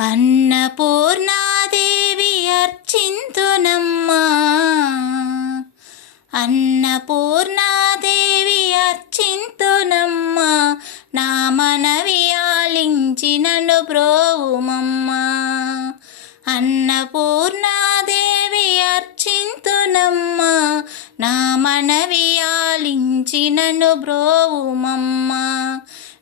అన్నపూర్ణాదేవి అర్చింతునమ్మా. అన్నపూర్ణాదేవి అర్చింతునమ్మా. నా మనవి ఆలించినను బ్రోవుమమ్మా. అన్నపూర్ణాదేవి అర్చింతునమ్మా. నా మనవి ఆలించినను బ్రోవుమమ్మా.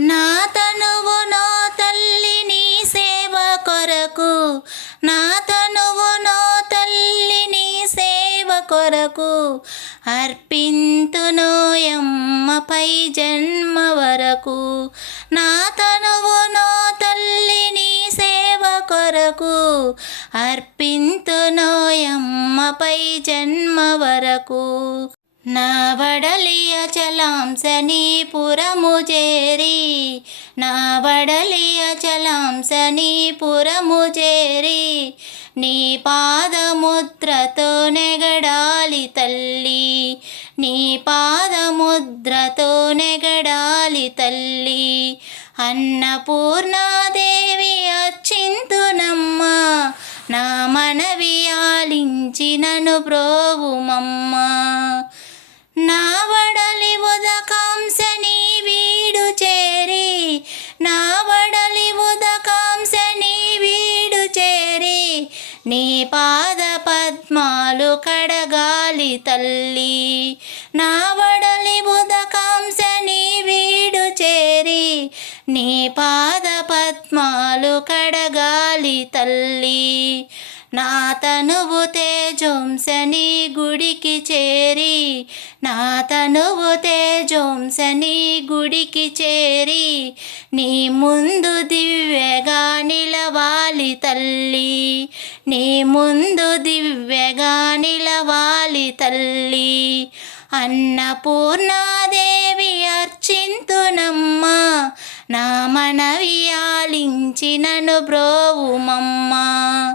నా తనువు నో తల్లి నీ సేవ కొరకు. నా తనువు నో తల్లి నీ సేవ కొరకు. అర్పింతును యమ్మపై జన్మ వరకు. నా తనువు నో తల్లి నీ సేవ కొరకు. అర్పింతును యమ్మపై జన్మ వరకు. నా వడలియ చలాంసని పురము చేరి నా వడలియ చలాంసని పురము చేరి నీ పాదముద్రతో నెగడాలి తల్లి నీ పాదముద్రతో నెగడాలి తల్లి. అన్నపూర్ణాదేవి అచ్చింతునమ్మా నా మనవి ఆలించినను బ్రోవుమమ్మా పాద పద్మాలు కడగాలి తల్లి. నా వడలి ఉదకాంశని వీడు చేరి నీ పాద పద్మాలు కడగాలి తల్లి. నా తనువు తేజోంశని గుడికి చేరి నా తనువు తేజోంశని గుడికి చేరి నీ ముందు దివ్యగా నిలవాలి తల్లి. నీ ముందు దివ్యగా నిలవాలి తల్లి. అన్నపూర్ణాదేవి అర్చింతునమ్మా నా మనవి ఆలించినను బ్రోవుమమ్మా.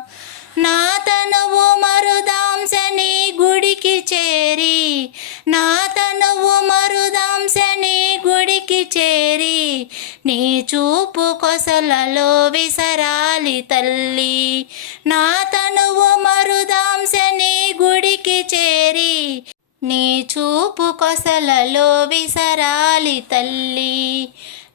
నా తనువు మరుదాంశని గుడికి చేరి నా తనువు మరుదాంశని గుడికి చేరి నీ చూపు కొసలలో విసరాలి తల్లి. నా తనువు మరుదాంశని గుడికి చేరి. నీ చూపు కొసలలో విసరాలి తల్లి.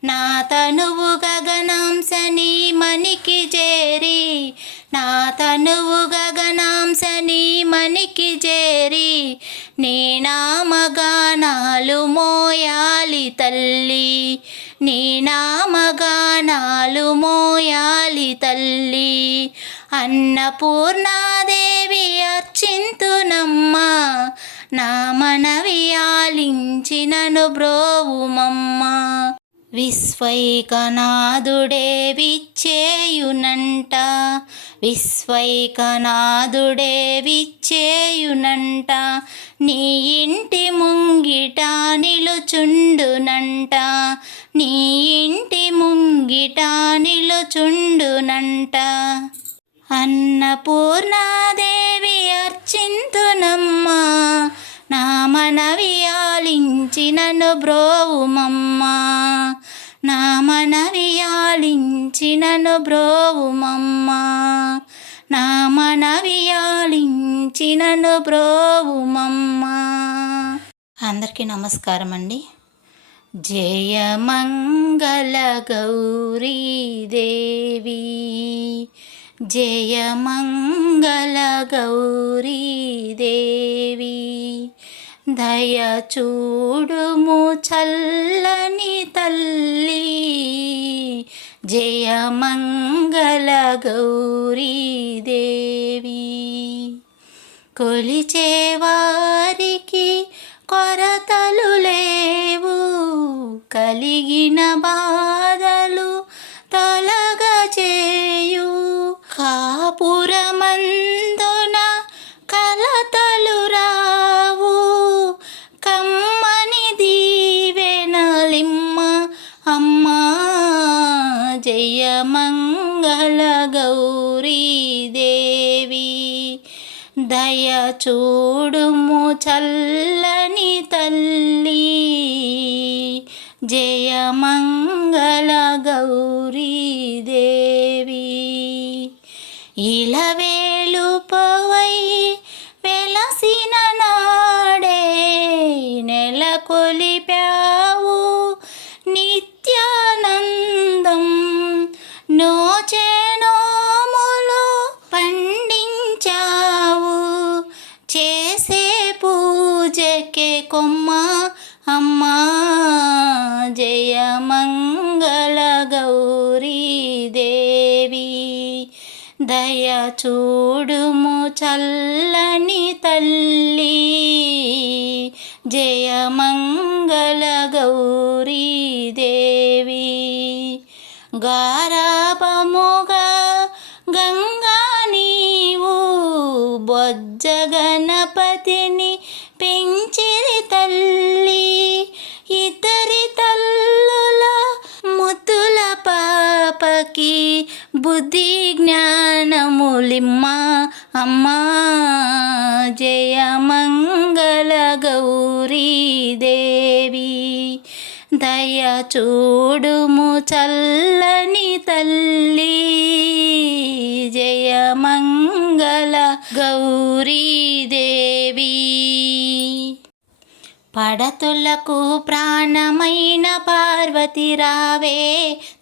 నా తనువు గగనాంశని మనికి చేరి. నా తనువు గగనాంశని మనికి చేరి. నీ నామగానాలు మోయాలి తల్లి. నీ నామగానాలు మోయాలి తల్లి. అన్నపూర్ణాదేవి అర్చింతునమ్మా. నా మనవి ఆలించినను బ్రోవుమమ్మా. విశ్వైకనాథుడే విచ్చేయునంట విశ్వైకనాథుడే విచ్చేయునంట నీ ఇంటి ముంగిట నిలుచుండునంట. నీ ఇంటి ముంగిట నిలుచుండునంట అన్నపూర్ణాదేవి అర్చింతునమ్మా. నా మనవి ఆలించినను బ్రోవుమమ్మా. నా మనవి ఆలించినను బ్రోవుమమ్మా. నా మనవి ఆలించినను బ్రోవుమమ్మా. అందరికీ నమస్కారం అండి జయ మంగళ గౌరీ దేవి జయ మంగళ గౌరీ దేవి దయ చూడుము చల్లని తల్లి జయ మంగళ గౌరీ దేవి కొలిచేవారికి కొరతలు లేవు కలిగిన బాధలు తొలగచేయు కాపురమందున కలతలు రావు కమ్మని దీవెనలిమ్మ అమ్మ. జయమంగళ గౌరీ దేవి దయచూ జయ మంగళ గౌరీ దేవి ఇలవేలుపవై చూడుము చల్లని తల్లి. జయమంగళ గౌరీ దేవి. గారాపముగా గంగా నీవు బొజ్జ గణపతిని జ్ఞానములిమ్మ అమ్మా జయ మంగళ గౌరీ దేవి దయ చూడుము చల్లని తల్లి జయ మంగళ గౌరీ దేవి పడతులకు ప్రాణమైన పార్వతి రావే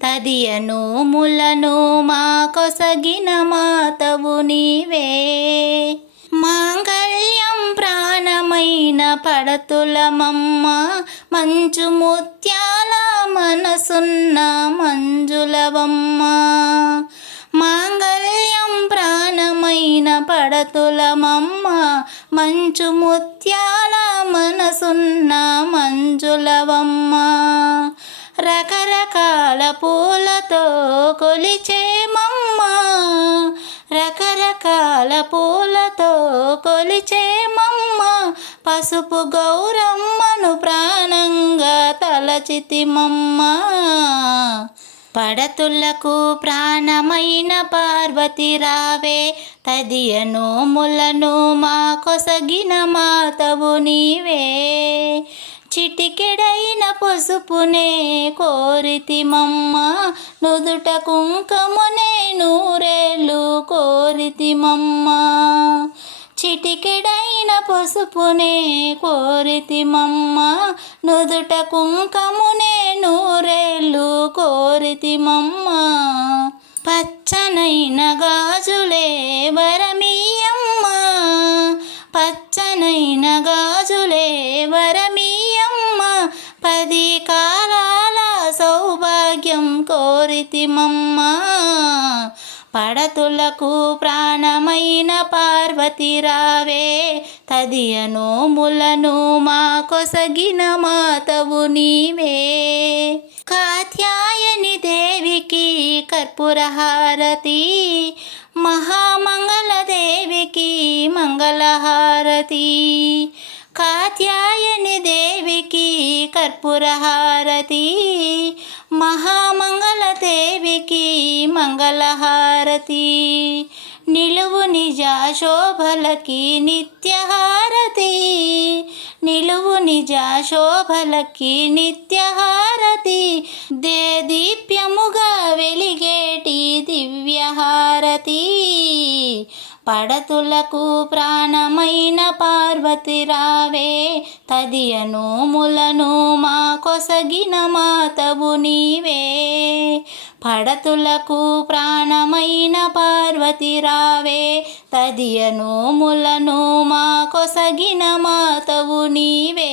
తదియను ములను మా కొసగిన మాతవు నీవే. మాంగళ్యం ప్రాణమైన పడతులమమ్మ మంచు ముత్యాల మనసున్న మంజులవమ్మ మాంగళ్యం ప్రాణమైన పడతులమమ్మ మంచు ముత్యాల సున్నా మంజులవమ్మ. రకరకాల పూలతో కొలిచేమమ్మ రకరకాల పూలతో కొలిచేమమ్మ పసుపు గౌరమ్మను ప్రాణంగా తలచితిమమ్మ పడతులకు ప్రాణమైన పార్వతి రావే తదియ నోములను మా కొసగిన మాతవు నీవే. చిటికెడైన పసుపునే కోరితిమమ్మ నుదుట కుంకమునే నూరేళ్ళు కోరితిమమ్మ చిటికెడైన పసుపునే కోరితిమమ్మ నుదుట కుంకమునే కోరితిమమ్మ పచ్చనైన గాజులే వరమీయమ్మ. పచ్చనైన గాజులే వరమీయమ్మ పది కాలాల సౌభాగ్యం కోరితిమమ్మ పడతులకు ప్రాణమైన పార్వతి రావే తదియను ములను మా కొసగిన మాతవు నీవే. కర్పూరహారతి మహామంగళదేవికి మంగళహారతి. కాత్యాయని దేవికి కర్పూరహారతి మహామంగళదేవికి మంగళహారతి. నిలువు నిజ శోభలకి నిత్యహారతి. నిలువు నిజ శోభలకి నిత్యహారతి దే దీప్యముగా వెలిగేటి దివ్యహారతి. పడతులకు ప్రాణమైన పార్వతి రావే తదియను ములను మా కొసగిన మాతవు నీవే. పడతులకు ప్రాణమైన పార్వతి రావే తదియను ములను మా కొసగిన మాతవు నీవే.